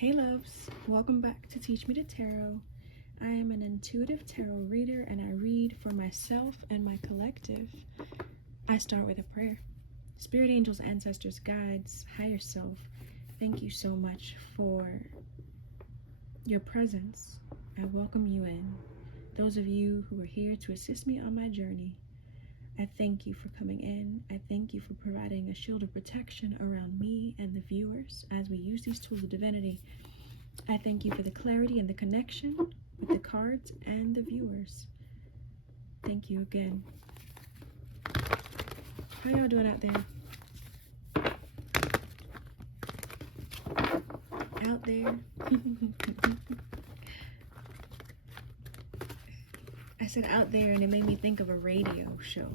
Hey loves, welcome back to Teach Me the Tarot. I am an intuitive tarot reader and I read for myself and my collective. I start with a prayer. Spirit angels, ancestors, guides, higher self, thank you so much for your presence. I welcome you in. Those of you who are here to assist me on my journey, I thank you for coming in. I thank you for providing a shield of protection around me and the viewers as we use these tools of divinity. I thank you for the clarity and the connection with the cards and the viewers. Thank you again. How y'all doing out there? Out there? I said out there and it made me think of a radio show.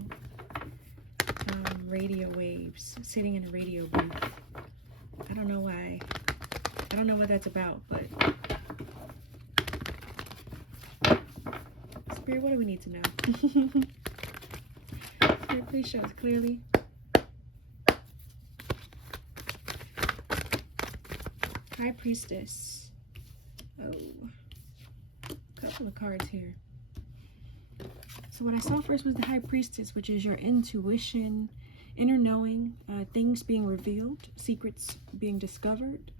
Radio waves, sitting in a radio booth. I don't know why. I don't know what that's about, but Spirit, what do we need to know? Spirit, please show us clearly. High Priestess. Oh, a couple of cards here. So what I saw first was the High Priestess, which is your intuition, inner knowing, things being revealed, secrets being discovered.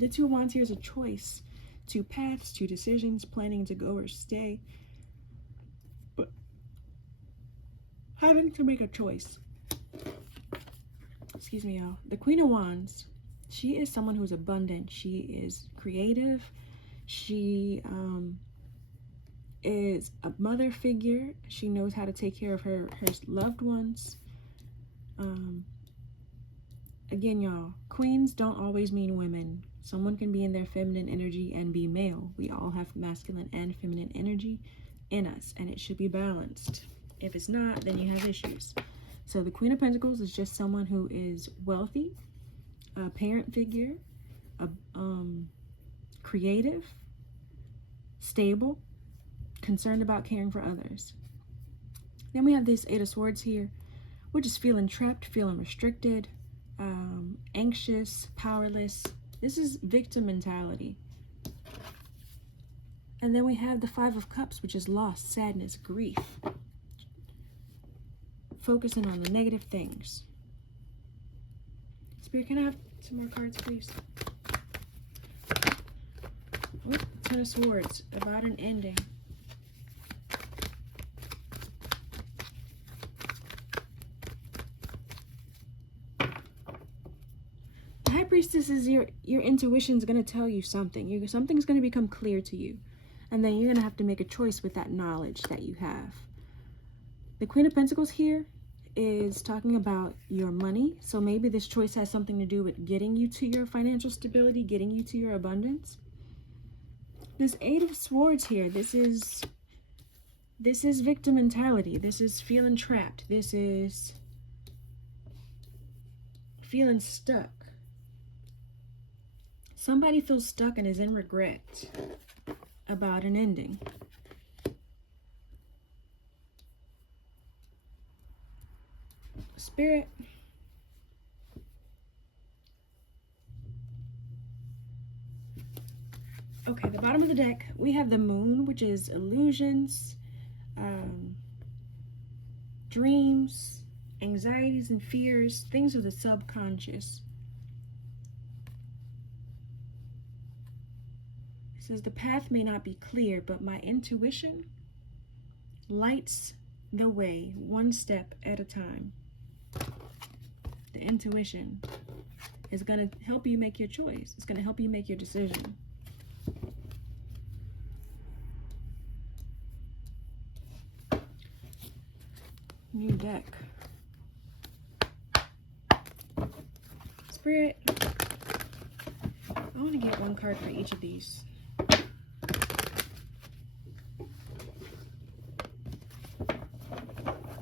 The Two of Wands here is a choice, two paths, two decisions, planning to go or stay, but having to make a choice. Excuse me, y'all. The Queen of Wands, she is someone who's abundant. She is creative. She is a mother figure. She knows how to take care of her loved ones. Again, y'all, queens don't always mean women. Someone can be in their feminine energy and be male. We all have masculine and feminine energy in us, and it should be balanced. If it's not, then you have issues. So the Queen of Pentacles is just someone who is wealthy, a parent figure, creative, stable, concerned about caring for others. Then we have this Eight of Swords here, which is feeling trapped, feeling restricted, anxious, powerless. This is victim mentality. And then we have the Five of Cups, which is loss, sadness, grief. Focusing on the negative things. Spirit, can I have some more cards, please? Oh, Ten of Swords, about an ending. High Priestess is your intuition is going to tell you something. Something's going to become clear to you. And then you're going to have to make a choice with that knowledge that you have. The Queen of Pentacles here is talking about your money. So maybe this choice has something to do with getting you to your financial stability, getting you to your abundance. This Eight of Swords here, this is victim mentality. This is feeling trapped. This is feeling stuck. Somebody feels stuck and is in regret about an ending. Spirit, okay, the bottom of the deck, we have the Moon, which is illusions, dreams, anxieties and fears, things of the subconscious. It says the path may not be clear, but my intuition lights the way one step at a time. The intuition is going to help you make your choice. It's going to help you make your decision. New deck. Spirit, I want to get one card for each of these.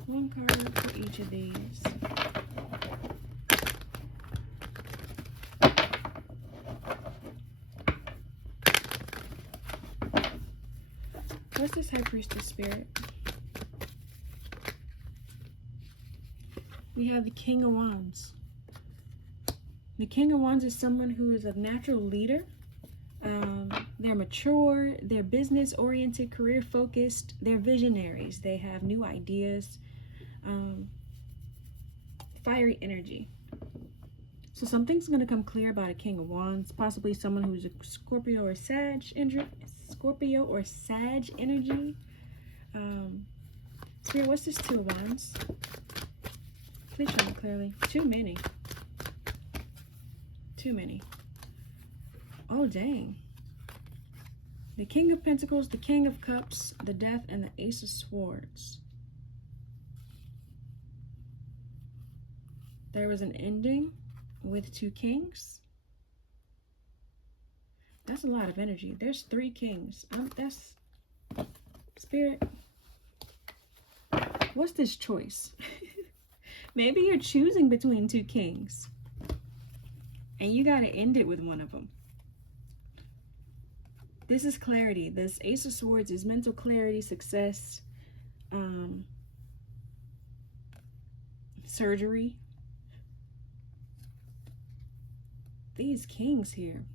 One card for each of these. What's this High Priestess Spirit? We have the King of Wands. The King of Wands is someone who is a natural leader. They're mature, they're business-oriented, career-focused, they're visionaries. They have new ideas, fiery energy. So something's going to come clear about a King of Wands, possibly someone who's a Scorpio or Sag energy. Spirit, what's this Two of Wands? Please show me clearly. Too many. Oh, dang. The King of Pentacles, the King of Cups, the Death, and the Ace of Swords. There was an ending with 2 kings. That's a lot of energy. There's 3 kings. That's Spirit. What's this choice? Maybe you're choosing between 2 kings, and you got to end it with one of them. This is clarity. This Ace of Swords is mental clarity, success, surgery. These kings here.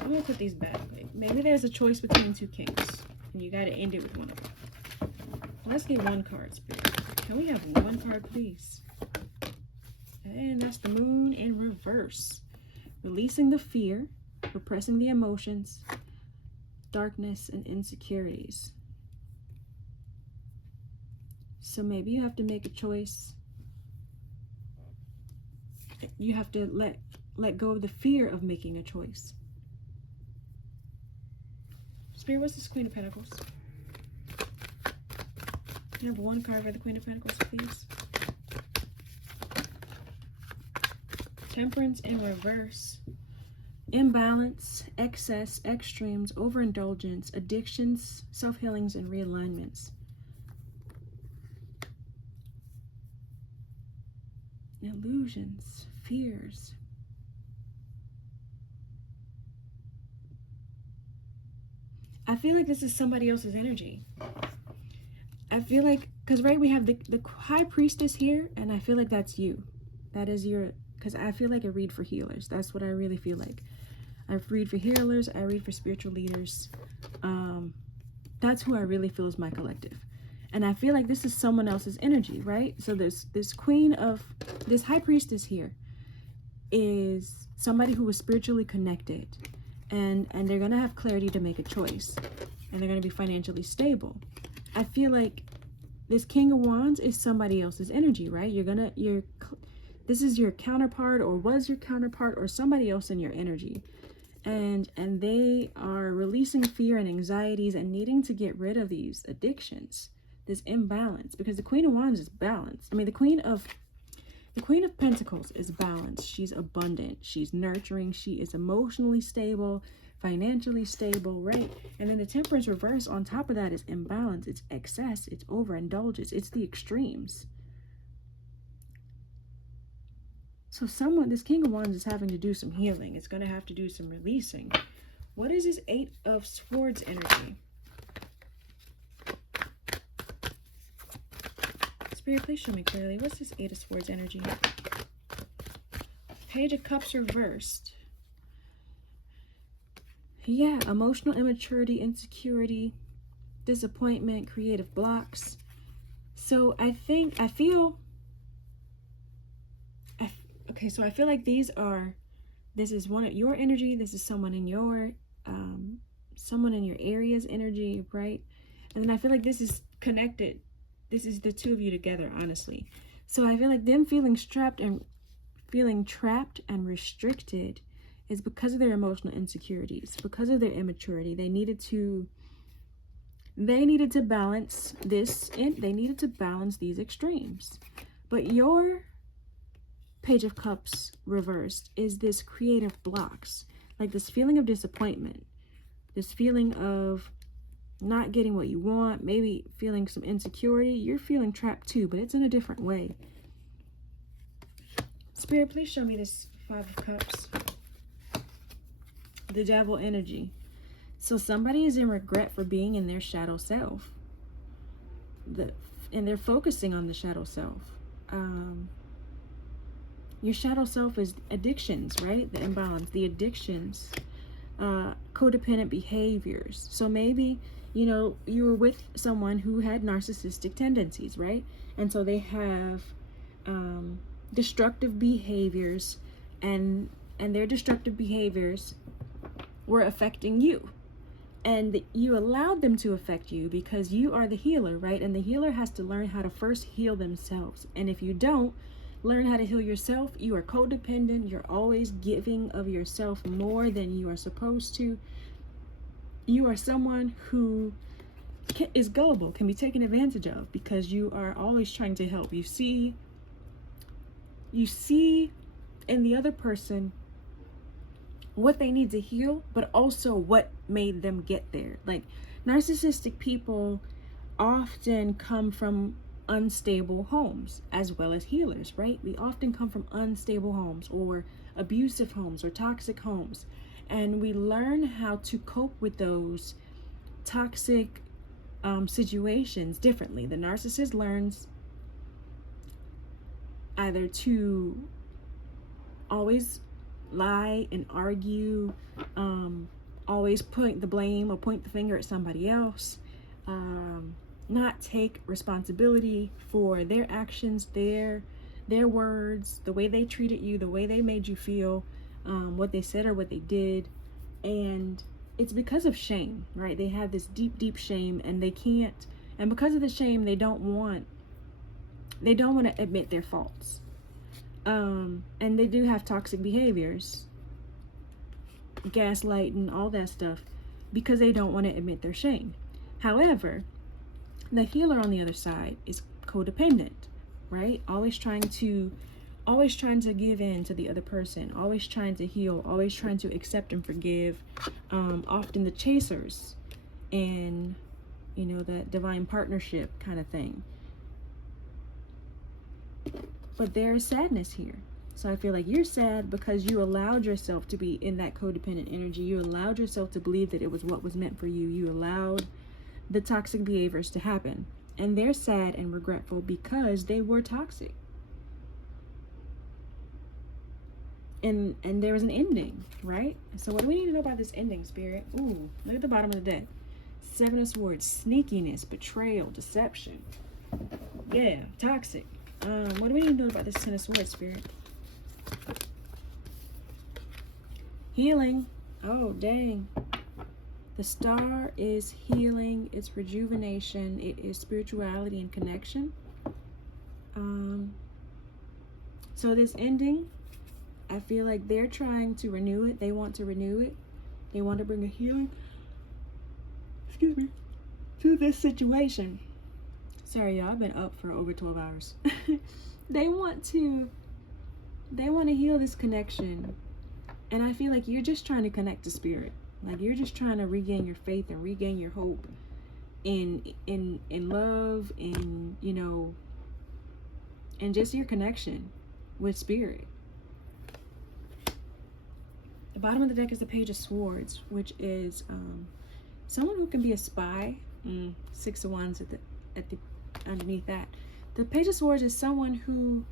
I'm going to put these back. Maybe there's a choice between 2 kings, and you got to end it with one of them. Let's get one card, Spirit. Can we have one card, please? And that's the Moon in reverse. Releasing the fear, repressing the emotions, darkness, and insecurities. So maybe you have to make a choice. You have to let go of the fear of making a choice. Spirit, what's this Queen of Pentacles? Can I have one card for the Queen of Pentacles, please? Temperance in reverse. Imbalance, excess, extremes, overindulgence, addictions, self-healings, and realignments. Illusions, fears. I feel like this is somebody else's energy. I feel like, because right, we have the High Priestess here, and I feel like that's you. That is your, because I feel like I read for healers. That's what I really feel like. I read for healers, I read for spiritual leaders. That's who I really feel is my collective. And I feel like this is someone else's energy, right? So this High Priestess here is somebody who is spiritually connected. And they're going to have clarity to make a choice. And they're going to be financially stable. I feel like this King of Wands is somebody else's energy, right? This is your counterpart, or was your counterpart, or somebody else in your energy. And they are releasing fear and anxieties and needing to get rid of these addictions, this imbalance, because the Queen of Wands is balanced. I mean, the Queen of Pentacles is balanced. She's abundant. She's nurturing. She is emotionally stable, financially stable, right? And then the Temperance reverse on top of that is imbalance. It's excess. It's overindulgence. It's the extremes. So this King of Wands is having to do some healing. It's going to have to do some releasing. What is this 8 of Swords energy? Spirit, please show me clearly. What's this 8 of Swords energy? Page of Cups reversed. Yeah, emotional immaturity, insecurity, disappointment, creative blocks. So I feel like this is one of your energy. This is someone in your area's energy, right? And then I feel like this is connected. This is the 2 of you together, honestly. So I feel like them feeling trapped and restricted is because of their emotional insecurities, because of their immaturity. They needed to balance this, and they needed to balance these extremes. But your Page of Cups reversed is this creative blocks, like this feeling of disappointment, this feeling of not getting what you want, maybe feeling some insecurity. You're feeling trapped too, but it's in a different way. Spirit, please show me this 5 of Cups. The Devil energy. So somebody is in regret for being in their shadow self. And they're focusing on the shadow self. Your shadow self is addictions, right? The imbalance, the addictions, codependent behaviors. So maybe, you know, you were with someone who had narcissistic tendencies, right? And so they have destructive behaviors, and their destructive behaviors were affecting you. And you allowed them to affect you because you are the healer, right? And the healer has to learn how to first heal themselves. And if you don't learn how to heal yourself, you are codependent. You're always giving of yourself more than you are supposed to. You are someone who is gullible, can be taken advantage of, because you are always trying to help. You see in the other person what they need to heal, but also what made them get there. Like, narcissistic people often come from unstable homes as well as healers, right? We often come from unstable homes or abusive homes or toxic homes, and we learn how to cope with those toxic situations differently. The narcissist learns either to always lie and argue, always point the blame or point the finger at somebody else, not take responsibility for their actions, their words, the way they treated you, the way they made you feel, what they said or what they did. And it's because of shame, right? They have this deep shame, and they can't, and because of the shame, they don't want to admit their faults. And they do have toxic behaviors, gaslighting, all that stuff, because they don't want to admit their shame. However, the healer on the other side is codependent, right? Always trying to give in to the other person, always trying to heal, always trying to accept and forgive. Often the chasers and, you know, the divine partnership kind of thing. But there is sadness here. So I feel like you're sad because you allowed yourself to be in that codependent energy. You allowed yourself to believe that it was what was meant for you. You allowed the toxic behaviors to happen. And they're sad and regretful because they were toxic. And there was an ending, right? So what do we need to know about this ending, Spirit? Ooh, look at the bottom of the deck. Seven of Swords, sneakiness, betrayal, deception. Yeah, toxic. What do we need to know about this Ten of Swords, Spirit? Healing. Oh, dang. The star is healing. It's rejuvenation. It is spirituality and connection. So this ending, I feel like they're trying to renew it. They want to renew it. They want to bring a healing, excuse me, to this situation. Sorry, y'all, I've been up for over 12 hours. They want to heal this connection. And I feel like you're just trying to connect to spirit. Like, you're just trying to regain your faith and regain your hope in love, in, you know, and just your connection with spirit. The bottom of the deck is the Page of Swords, which is someone who can be a spy. Six of Wands at the underneath that. The Page of Swords is someone who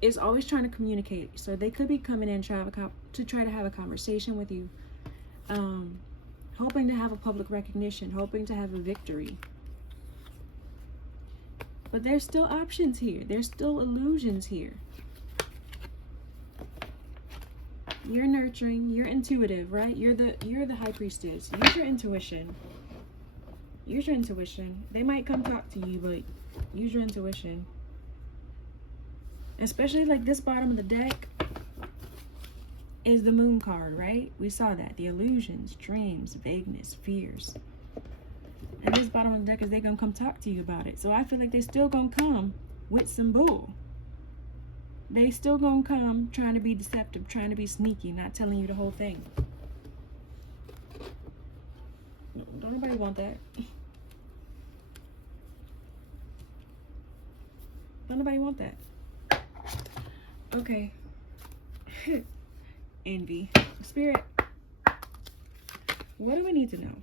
is always trying to communicate. So they could be coming in to try to have a conversation with you, hoping to have a public recognition, hoping to have a victory. But there's still options here. There's still illusions here. You're nurturing, you're intuitive, right? You're the High Priestess. Use your intuition. Use your intuition. They might come talk to you, but use your intuition. Especially like this bottom of the deck is the Moon card, right? We saw that. The illusions, dreams, vagueness, fears. And this bottom of the deck is they're going to come talk to you about it. So I feel like they're still going to come with some bull. They still going to come trying to be deceptive, trying to be sneaky, not telling you the whole thing. No, don't nobody want that. Don't nobody want that. Okay. Envy. Spirit, what do we need to know?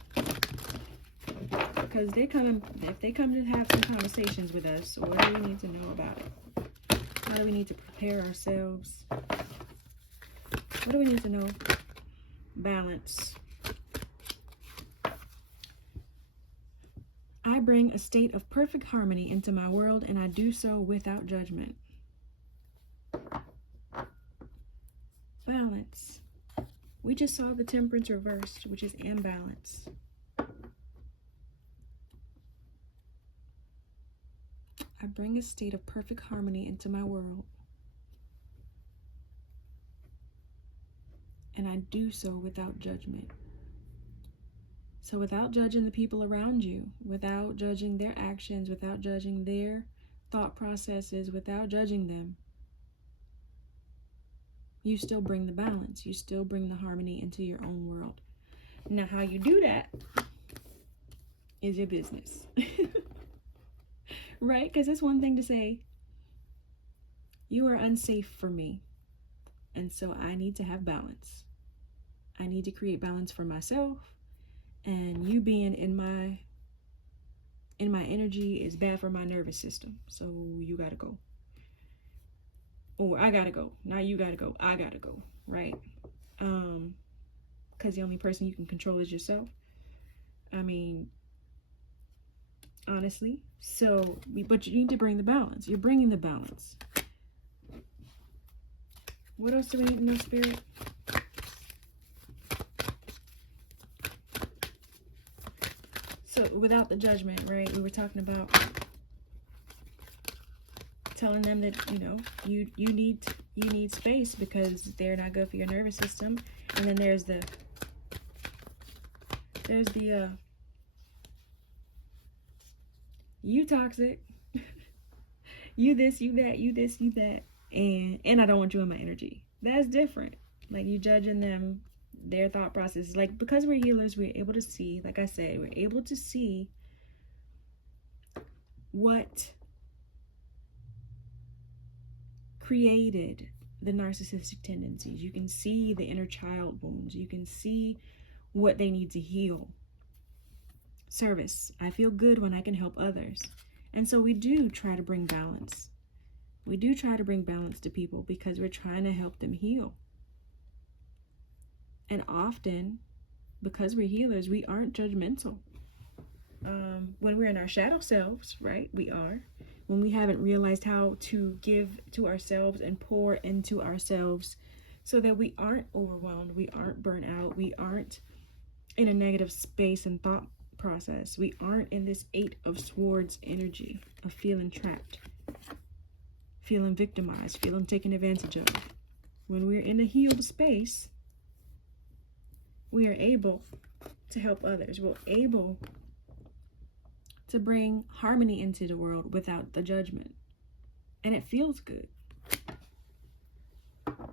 Because if they come to have some conversations with us, what do we need to know about it? Why do we need to prepare ourselves? What do we need to know? Balance. I bring a state of perfect harmony into my world, and I do so without judgment. Balance. We just saw the temperance reversed, which is imbalance. I bring a state of perfect harmony into my world, and I do so without judgment. So without judging the people around you, without judging their actions, without judging their thought processes, without judging them, you still bring the balance. You still bring the harmony into your own world. Now, how you do that is your business. Right? Because it's one thing to say, you are unsafe for me, and so I need to have balance. I need to create balance for myself, and you being in my energy is bad for my nervous system, so you gotta go. Or I gotta go. Now you gotta go. I gotta go. Right? Because the only person you can control is yourself. I mean, honestly. So, but you need to bring the balance. You're bringing the balance. What else do we need to know, Spirit? So, without the judgment, right? We were talking about telling them that, you need space because they're not good for your nervous system. And then there's the you toxic, you this, you that, you this, you that, and I don't want you in my energy. That's different. Like, you judging them, their thought process. Like, because we're healers, we're able to see, like I said, we're able to see what created the narcissistic tendencies. You can see the inner child wounds. You can see what they need to heal. Service. I feel good when I can help others. And so we do try to bring balance. We do try to bring balance to people because we're trying to help them heal. And often, because we're healers, we aren't judgmental. When we're in our shadow selves, right? We are. When we haven't realized how to give to ourselves and pour into ourselves so that we aren't overwhelmed, we aren't burnt out, we aren't in a negative space and thought process. We aren't in this 8 of Swords energy of feeling trapped, feeling victimized, feeling taken advantage of. When we're in a healed space, we are able to help others. We're able to bring harmony into the world without the judgment. And it feels good.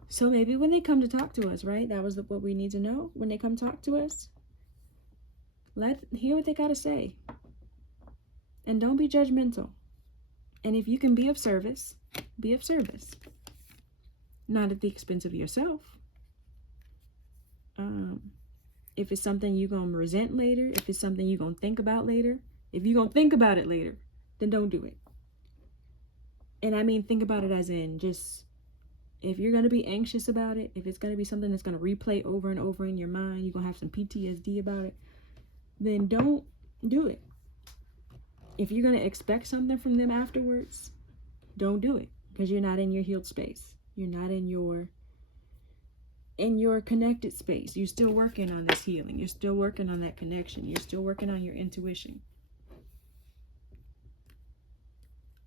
So maybe when they come to talk to us, right? That was what we need to know. When they come talk to us, hear what they got to say. And don't be judgmental. And if you can be of service, be of service. Not at the expense of yourself. If it's something you're going to resent later, if it's something you're going to think about later, if you're going to think about it later, then don't do it. And I mean, think about it as in just, if you're going to be anxious about it, if it's going to be something that's going to replay over and over in your mind, you're going to have some PTSD about it, then don't do it. If you're going to expect something from them afterwards, don't do it, because you're not in your healed space. You're not in your connected space. You're still working on this healing. You're still working on that connection. You're still working on your intuition.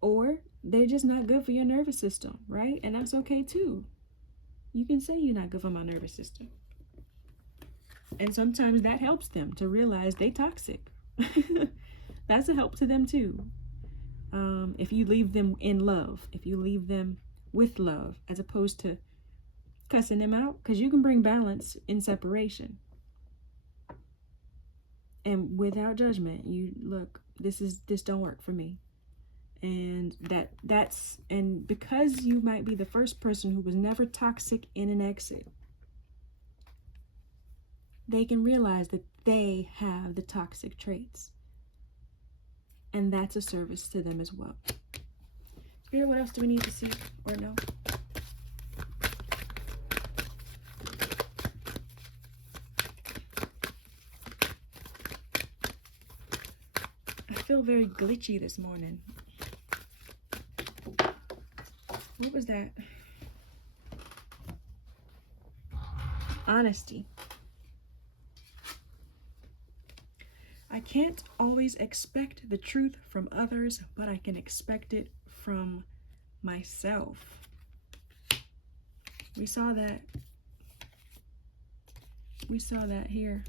Or they're just not good for your nervous system, right? And that's okay too. You can say you're not good for my nervous system. And sometimes that helps them to realize they toxic. That's a help to them too. If you leave them in love, if you leave them with love, as opposed to cussing them out, because you can bring balance in separation. And without judgment, you look, this don't work for me. And and because you might be the first person who was never toxic in an exit, they can realize that they have the toxic traits. And that's a service to them as well. Spirit, what else do we need to see or know? I feel very glitchy this morning. What was that? Honesty. I can't always expect the truth from others, but I can expect it from myself. We saw that. We saw that here.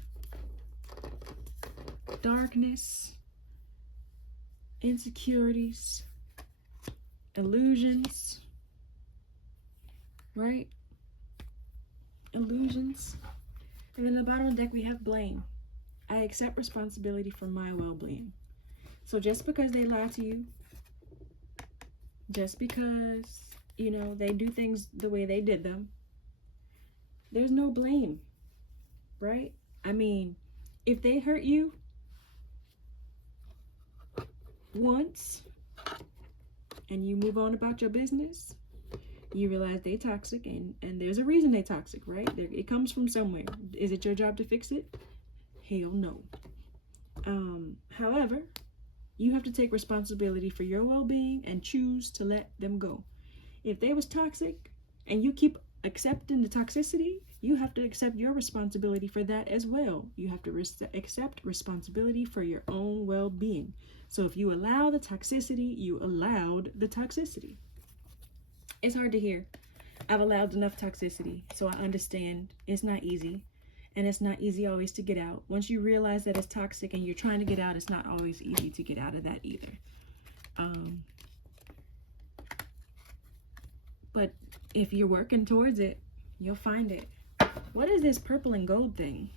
Darkness, insecurities, illusions, right? Illusions. And then the bottom of the deck we have blame. I accept responsibility for my well-being. So just because they lie to you, just because, you know, they do things the way they did them, there's no blame, right? I mean, if they hurt you once and you move on about your business, you realize they toxic, and there's a reason they toxic, right? It comes from somewhere. Is it your job to fix it? Hell no. However, you have to take responsibility for your well-being and choose to let them go. If they was toxic and you keep accepting the toxicity, you have to accept your responsibility for that as well. You have to accept responsibility for your own well-being. So if you allow the toxicity, you allowed the toxicity. It's hard to hear. I've allowed enough toxicity, so I understand it's not easy. And it's not easy always to get out. Once you realize that it's toxic and you're trying to get out, it's not always easy to get out of that either. But if you're working towards it, you'll find it. What is this purple and gold thing?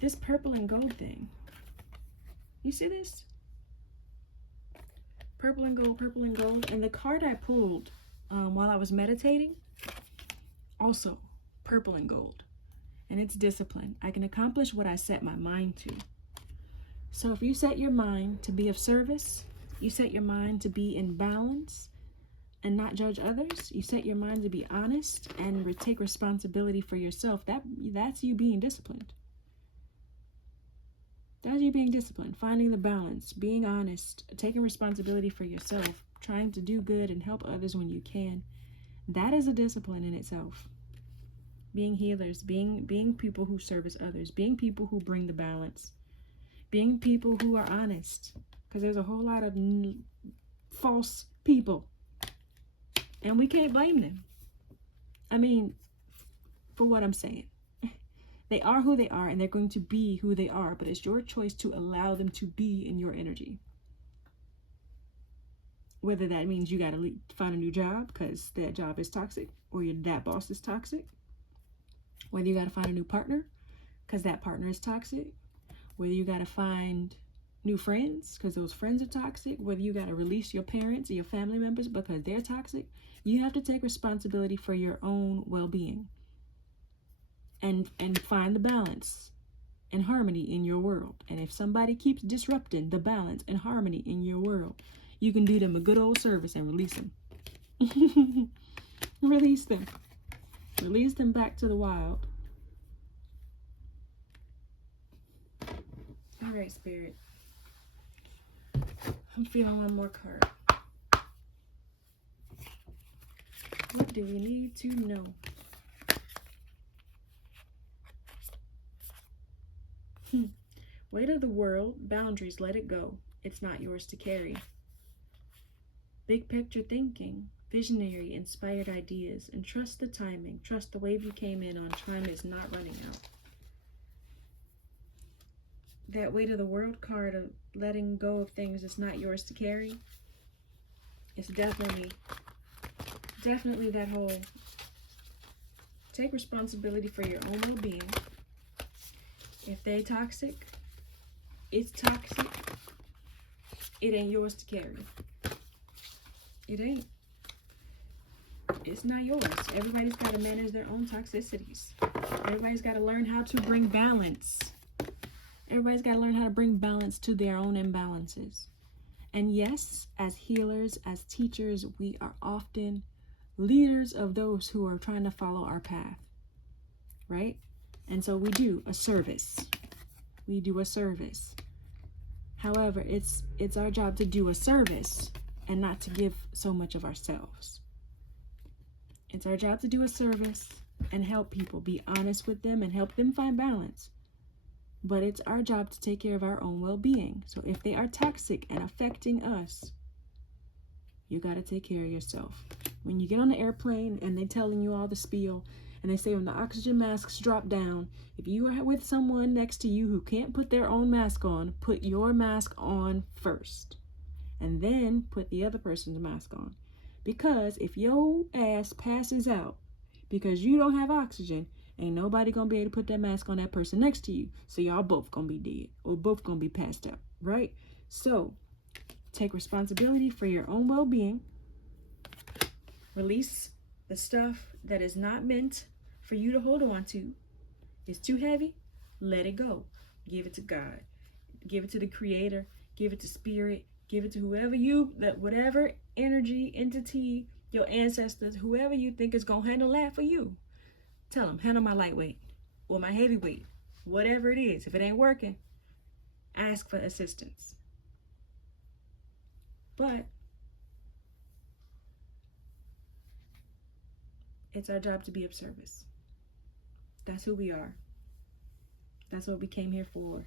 This purple and gold thing. You see this? Purple and gold, purple and gold. And the card I pulled while I was meditating, also purple and gold, and it's discipline. I can accomplish what I set my mind to. So if you set your mind to be of service, you set your mind to be in balance and not judge others, you set your mind to be honest and take responsibility for yourself, that's you being disciplined. That's you being disciplined, finding the balance, being honest, taking responsibility for yourself, trying to do good and help others when you can. That is a discipline in itself. Being healers, being people who service others, being people who bring the balance, being people who are honest, because there's a whole lot of false people, and we can't blame them. I mean, for what I'm saying, they are who they are, and they're going to be who they are, but it's your choice to allow them to be in your energy. Whether that means you got to find a new job because that job is toxic, or that boss is toxic. Whether you got to find a new partner because that partner is toxic. Whether you got to find new friends because those friends are toxic. Whether you got to release your parents or your family members because they're toxic. You have to take responsibility for your own well-being. And find the balance and harmony in your world. And if somebody keeps disrupting the balance and harmony in your world, you can do them a good old service and release them. Release them. Release them back to the wild. All right, Spirit. I'm feeling one more card. What do we need to know? Weight of the world, boundaries, let it go. It's not yours to carry. Big picture thinking, visionary, inspired ideas, and trust the timing. Trust the wave you came in on. Time is not running out. That weight of the world card of letting go of things that's not yours to carry. It's definitely that whole take responsibility for your own well-being. If they toxic, it's toxic. It ain't yours to carry. It ain't. It's not yours. Everybody's got to manage their own toxicities. Everybody's got to learn how to bring balance. Everybody's got to learn how to bring balance to their own imbalances. And yes, as healers, as teachers, we are often leaders of those who are trying to follow our path, right? And so we do a service. We do a service. However, it's our job to do a service and not to give so much of ourselves. It's our job to do a service and help people, be honest with them and help them find balance. But it's our job to take care of our own well-being. So if they are toxic and affecting us, you got to take care of yourself. When you get on the airplane and they're telling you all the spiel, and they say when the oxygen masks drop down, if you are with someone next to you who can't put their own mask on, put your mask on first. And then put the other person's mask on. Because if your ass passes out because you don't have oxygen, ain't nobody gonna be able to put that mask on that person next to you. So y'all both gonna be dead or both gonna be passed out, right? So take responsibility for your own well-being. Release the stuff that is not meant for you to hold on to. It's too heavy. Let it go. Give it to God. Give it to the Creator. Give it to Spirit. Give it to whatever energy, entity, your ancestors, whoever you think is gonna handle that for you. Tell them, handle my lightweight or my heavyweight, whatever it is. If it ain't working, ask for assistance. But it's our job to be of service. That's who we are. That's what we came here for.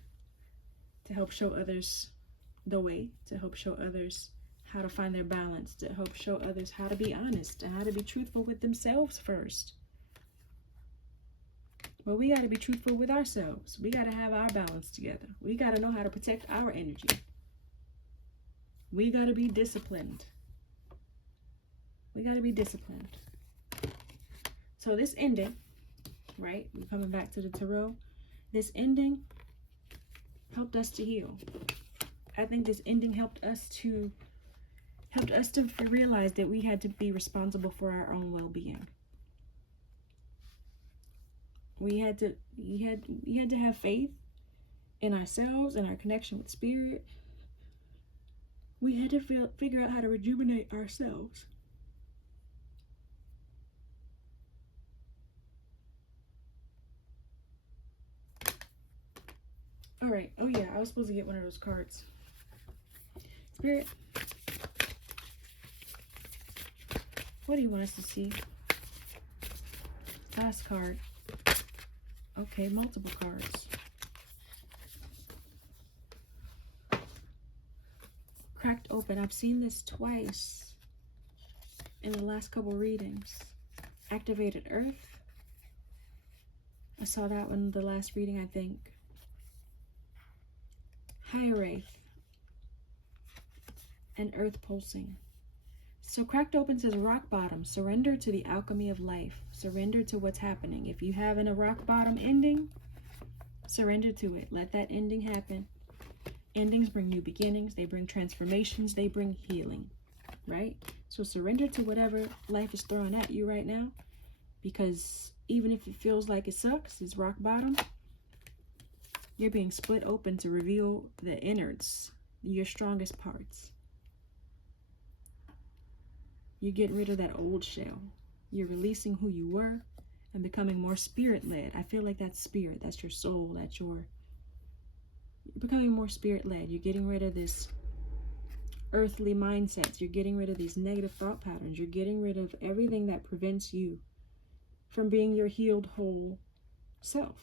To help show others the way, to help show others how to find their balance, to help show others how to be honest and how to be truthful with themselves first. But we got to be truthful with ourselves. We got to have our balance together. We got to know how to protect our energy. We got to be disciplined. We got to be disciplined. So this ending, right? We're coming back to the tarot. This ending helped us to heal. I think this ending helped us to realize that we had to be responsible for our own well-being. We had to have faith in ourselves and our connection with Spirit. We had to figure out how to rejuvenate ourselves. All right. Oh yeah, I was supposed to get one of those cards. Spirit, what do you want us to see? Last card. Okay, multiple cards. Cracked open. I've seen this twice in the last couple readings. Activated Earth. I saw that one in the last reading, I think. High Wraith. And Earth Pulsing. So cracked open says rock bottom. Surrender to the alchemy of life. Surrender to what's happening. If you have in a rock bottom ending, surrender to it. Let that ending happen. Endings bring new beginnings. They bring transformations. They bring healing, right? So surrender to whatever life is throwing at you right now. Because even if it feels like it sucks, it's rock bottom, you're being split open to reveal the innards, your strongest parts. You're getting rid of that old shell. You're releasing who you were and becoming more spirit-led. I feel like that's spirit. That's your soul. You're becoming more spirit-led. You're getting rid of this earthly mindsets. You're getting rid of these negative thought patterns. You're getting rid of everything that prevents you from being your healed, whole self.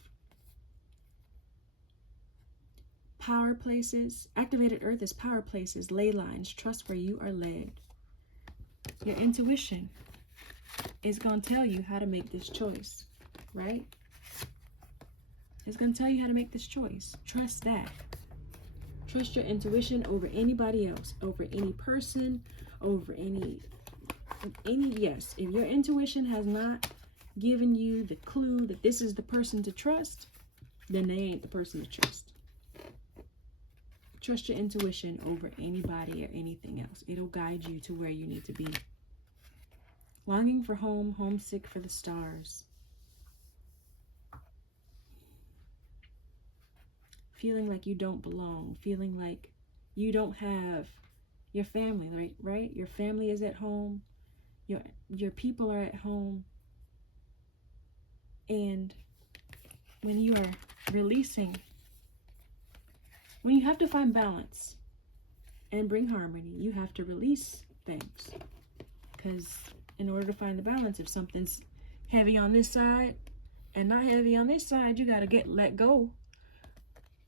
Power places. Activated Earth is power places, ley lines. Trust where you are led. Your intuition is going to tell you how to make this choice, right? It's going to tell you how to make this choice. Trust that. Trust your intuition over anybody else, over any person, over any, yes. If your intuition has not given you the clue that this is the person to trust, then they ain't the person to trust. Trust your intuition over anybody or anything else. It'll guide you to where you need to be. Longing for home, homesick for the stars. Feeling like you don't belong. Feeling like you don't have your family, right? Your family is at home. Your people are at home. And when you are releasing, when you have to find balance and bring harmony, you have to release things. Because in order to find the balance, if something's heavy on this side and not heavy on this side, you got to let go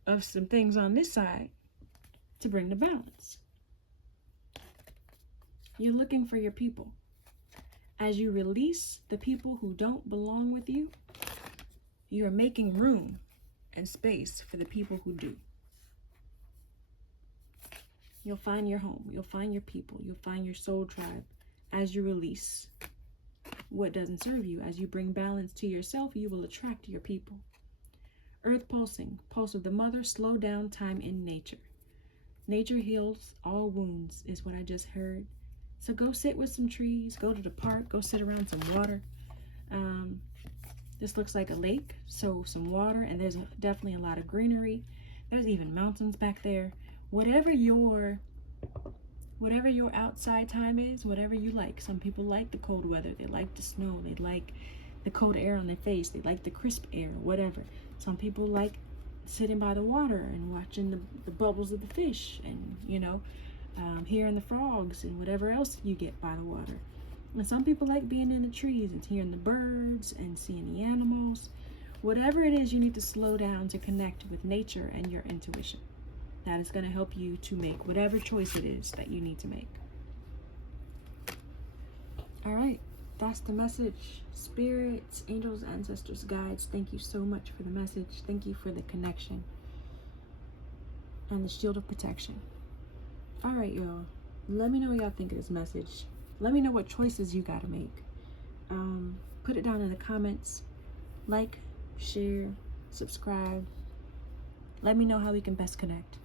of some things on this side to bring the balance. You're looking for your people. As you release the people who don't belong with you, you are making room and space for the people who do. You'll find your home. You'll find your people. You'll find your soul tribe as you release what doesn't serve you. As you bring balance to yourself, you will attract your people. Earth pulsing, pulse of the mother, slow down time in nature. Nature heals all wounds is what I just heard. So go sit with some trees, go to the park, go sit around some water. This looks like a lake, so some water, and there's definitely a lot of greenery. There's even mountains back there. Whatever your outside time is, whatever you like. Some people like the cold weather, they like the snow, they like the cold air on their face, they like the crisp air, whatever. Some people like sitting by the water and watching the bubbles of the fish, and hearing the frogs and whatever else you get by the water. And some people like being in the trees and hearing the birds and seeing the animals. Whatever it is, you need to slow down to connect with nature and your intuition. That is going to help you to make whatever choice it is that you need to make. All right, that's the message. Spirits, angels, ancestors, guides, thank you so much for the message. Thank you for the connection and the shield of protection. All right, y'all. Let me know what y'all think of this message. Let me know what choices you got to make. Put it down in the comments. Like, share, subscribe. Let me know how we can best connect.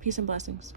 Peace and blessings.